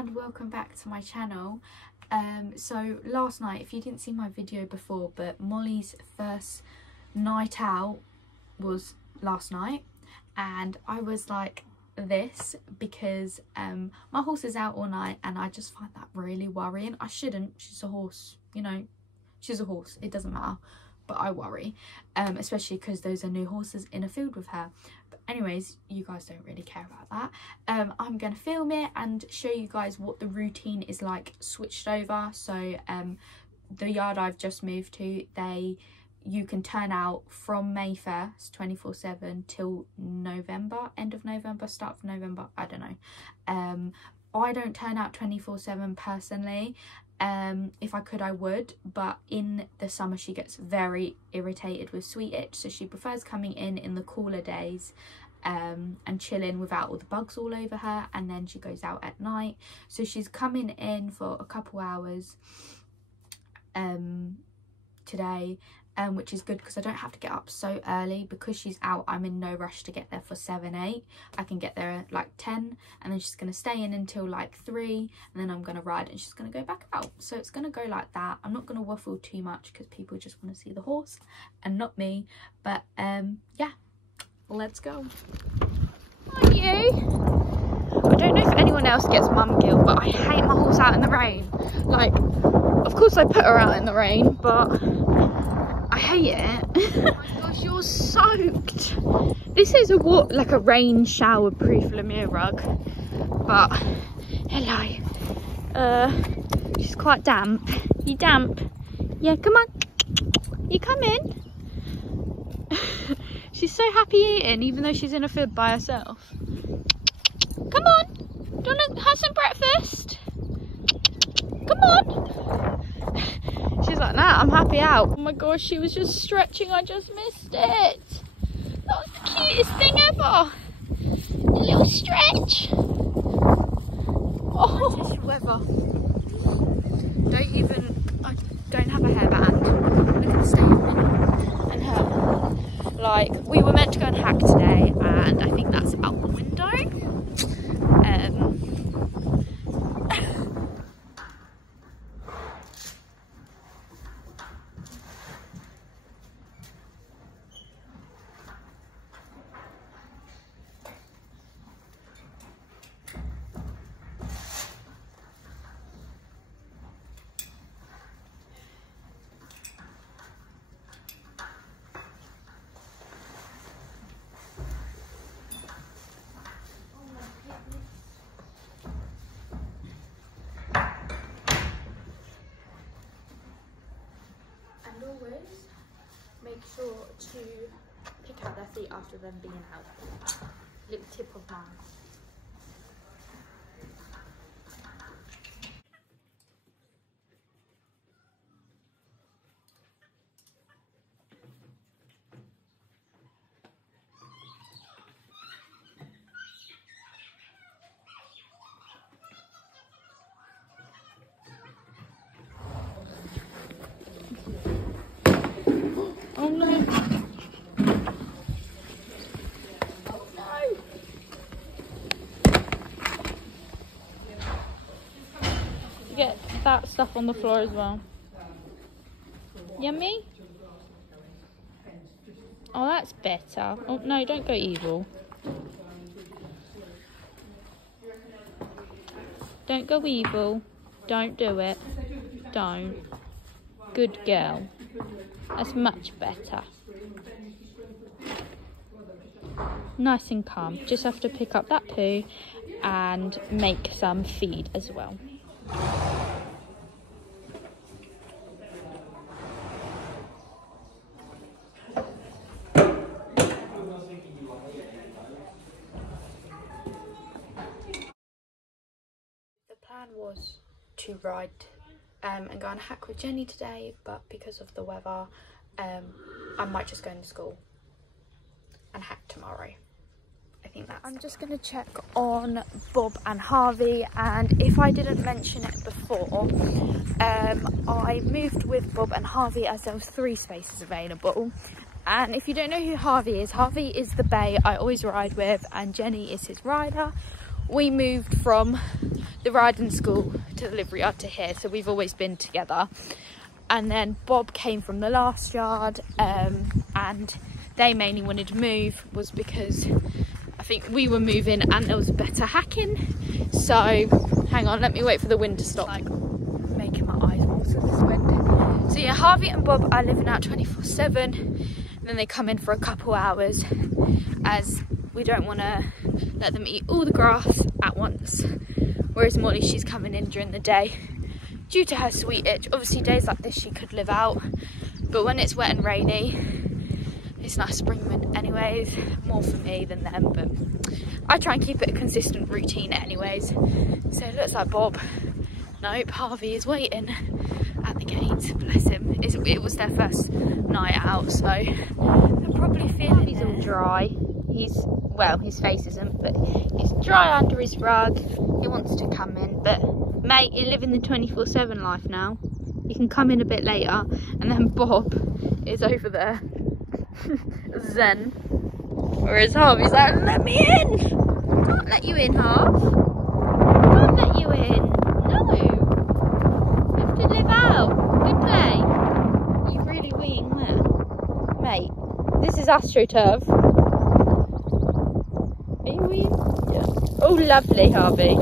and welcome back to my channel. So last night, if you didn't see my video before, but Molly's first night out was last night, and I was like this because my horse is out all night and I just find that really worrying. I shouldn't, she's a horse, you know, she's a horse, it doesn't matter, but I worry, especially because those are new horses in a field with her. But anyways, you guys don't really care about that. I'm gonna film it and show you guys what the routine is like switched over. So the yard I've just moved to, you can turn out from May 1st 24/7 till November, end of November, start of November, I don't know. I don't turn out 24/7 personally. If I could I would, but in the summer she gets very irritated with sweet itch, so she prefers coming in the cooler days and chilling without all the bugs all over her, and then she goes out at night. So she's coming in for a couple hours today, which is good because I don't have to get up so early. Because she's out, I'm in no rush to get there for 7-8. I can get there at like 10, and then she's going to stay in until like 3, and then I'm going to ride and she's going to go back out. So it's going to go like that. I'm not going to waffle too much because people just want to see the horse and not me. But yeah, let's go. Are you? I don't know if anyone else gets mum guilt, but I hate my horse out in the rain. Like, of course I put her out in the rain, but I hate it. Oh my gosh, you're soaked. This is like a rain shower proof Lemire rug, but hello. She's quite damp. You damp? Yeah, come on. You come in. She's so happy eating, even though she's in a field by herself. Come on. Do you want to have some breakfast? Come on. She's like, nah, I'm happy out. Oh my gosh, she was just stretching. I just missed it. That was the cutest thing ever. A little stretch. Oh, British weather. I don't have a hairband. Look at the state of me and her. Like, we were meant to go and hack today, and I think that's out the window. Always make sure to pick out their feet after them being out. Little tip of mine. Oh no. Oh no. You get that stuff on the floor as well. Yummy? Oh, that's better. Oh no, don't go evil. Don't go evil. Don't do it. Don't. Good girl. That's much better. Nice and calm. Just have to pick up that poo and make some feed as well. The plan was to ride and go on a hack with Jenny today, but because of the weather, I might just go into school and hack tomorrow. I think that's... I'm just going to check on Bob and Harvey, and if I didn't mention it before, I moved with Bob and Harvey as there was 3 spaces available. And if you don't know who Harvey is the bay I always ride with, and Jenny is his rider. We moved from the riding school to the livery yard to here, so we've always been together. And then Bob came from the last yard, and they mainly wanted to move was because I think we were moving and there was better hacking. So hang on, let me wait for the wind to stop. Like making my eyes water, this wind. So yeah, Harvey and Bob are living out 24/7. Then they come in for a couple hours, as we don't want to let them eat all the grass at once. Whereas Molly, she's coming in during the day due to her sweet itch. Obviously days like this she could live out, but when it's wet and rainy, it's nice to bring them in anyways, more for me than them, but I try and keep it a consistent routine anyways. So it looks like Bob, nope, Harvey is waiting at the gate, bless him. It was their first night out, so they're probably feeling he's all dry. Well, his face isn't, but he's dry under his rug. He wants to come in, but mate, you're living the 24/7 life now. You can come in a bit later. And then Bob is over there, zen. Whereas Harvey's like, let me in! Can't let you in, Harv. Can't let you in. No. You have to live out. Good play. You're really weeing there. Mate, this is AstroTurf. Are you weeing? Yeah. Oh, lovely, Harvey.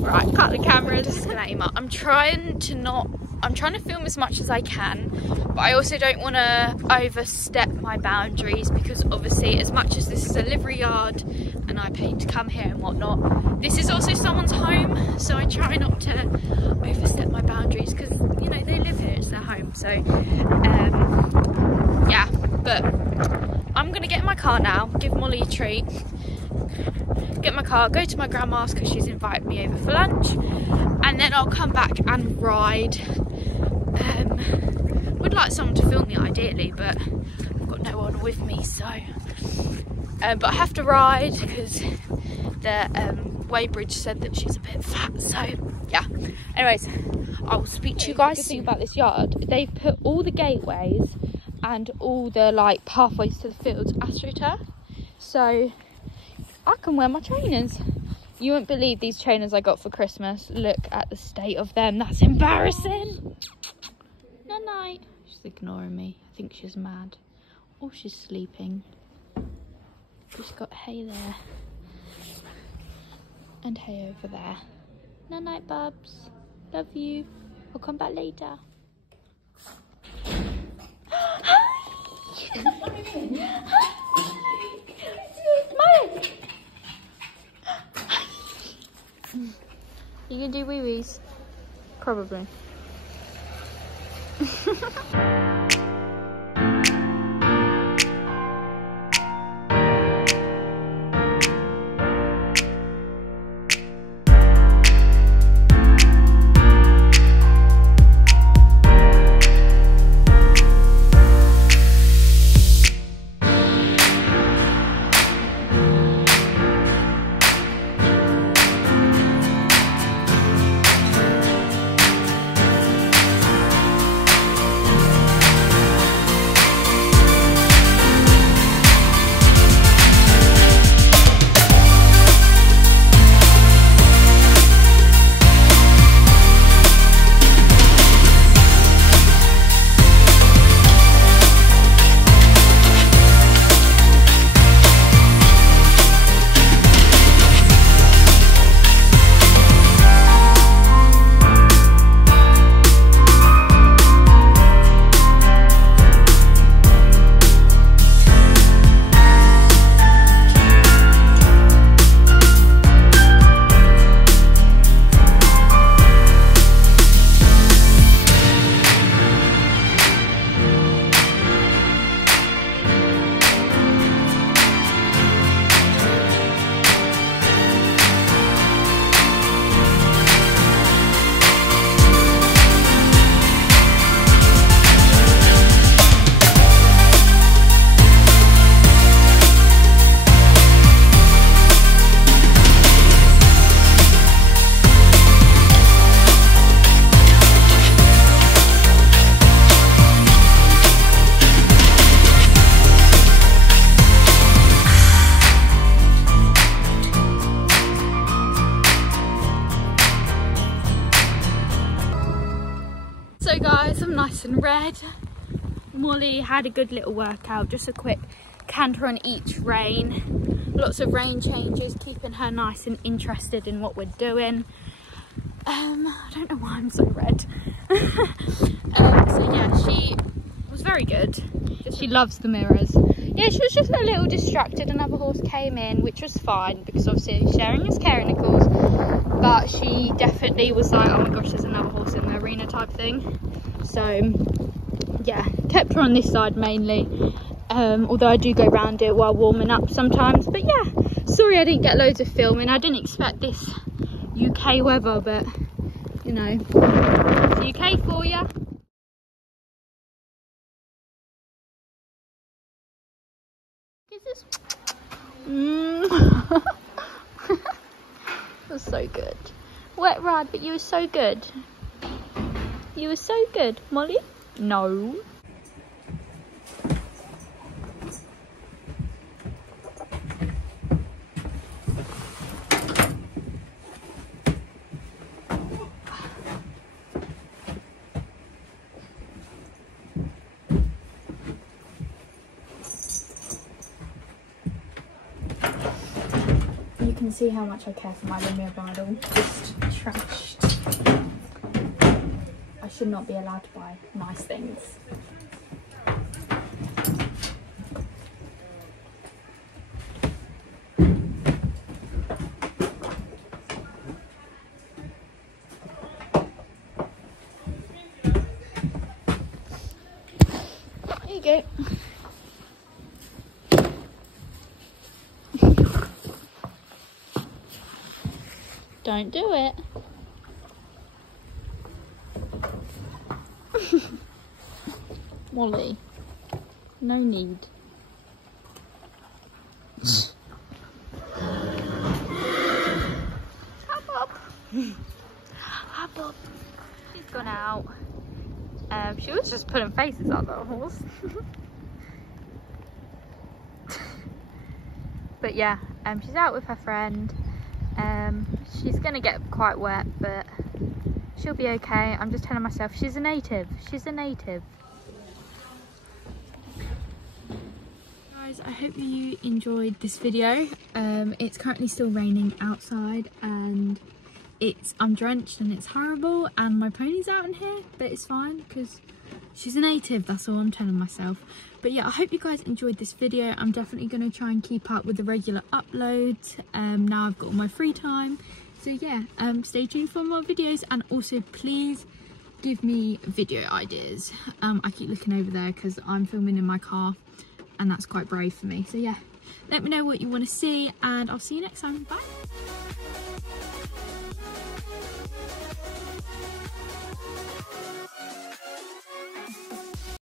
Right, cut the camera, disclaimer. I'm trying to film as much as I can, but I also don't want to overstep my boundaries, because obviously as much as this is a livery yard and I paid to come here and whatnot, this is also someone's home, so I try not to overstep my boundaries, because you know, they live here, it's their home. So yeah, but I'm gonna get in my car now, give Molly a treat, get my car, go to my grandma's because she's invited me over for lunch, and then I'll come back and ride. Would like someone to film me ideally, but I've got no one with me, so but I have to ride because the weighbridge said that she's a bit fat, so yeah. Anyways, I will speak to you guys. The good thing about this yard, they've put all the gateways and all the like pathways to the fields AstroTurf, so I can wear my trainers. You won't believe these trainers I got for Christmas. Look at the state of them. That's embarrassing. Night night. She's ignoring me. I think she's mad. Or she's sleeping. She's got hay there. And hay over there. Night night, bubs. Love you. I'll come back later. You gonna do wee-wees? Probably. So guys, I'm nice and red. Molly had a good little workout, just a quick canter on each rein. Lots of rein changes, keeping her nice and interested in what we're doing. I don't know why I'm so red. So yeah, she was very good. She loves the mirrors. Yeah, she was just a little distracted. Another horse came in, which was fine because obviously sharing is caring, Nichols. But she definitely was like, oh my gosh, there's another horse in the arena type thing. So yeah, kept her on this side mainly. Although I do go round it while warming up sometimes. But yeah, sorry I didn't get loads of filming. I didn't expect this UK weather, but you know, it's UK for you. Is this? That was so good. Wet ride, but you were so good. You were so good, Molly. No. You can see how much I care for my Lumia bridle. Just trashed. I should not be allowed to buy nice things. There you go. Don't do it. Molly, no need. Hop up. Hop up. She's gone out. She was just putting faces at that horse. But yeah, she's out with her friend. She's gonna get quite wet, but she'll be okay. I'm just telling myself she's a native. She's a native. Guys, I hope you enjoyed this video. It's currently still raining outside and I'm drenched and it's horrible, and my pony's out in here, but it's fine because she's a native. That's all I'm telling myself. But yeah, I hope you guys enjoyed this video. I'm definitely going to try and keep up with the regular uploads now I've got all my free time. So yeah, stay tuned for more videos, and also please give me video ideas. I keep looking over there because I'm filming in my car and that's quite brave for me. So yeah, let me know what you want to see, and I'll see you next time. Bye.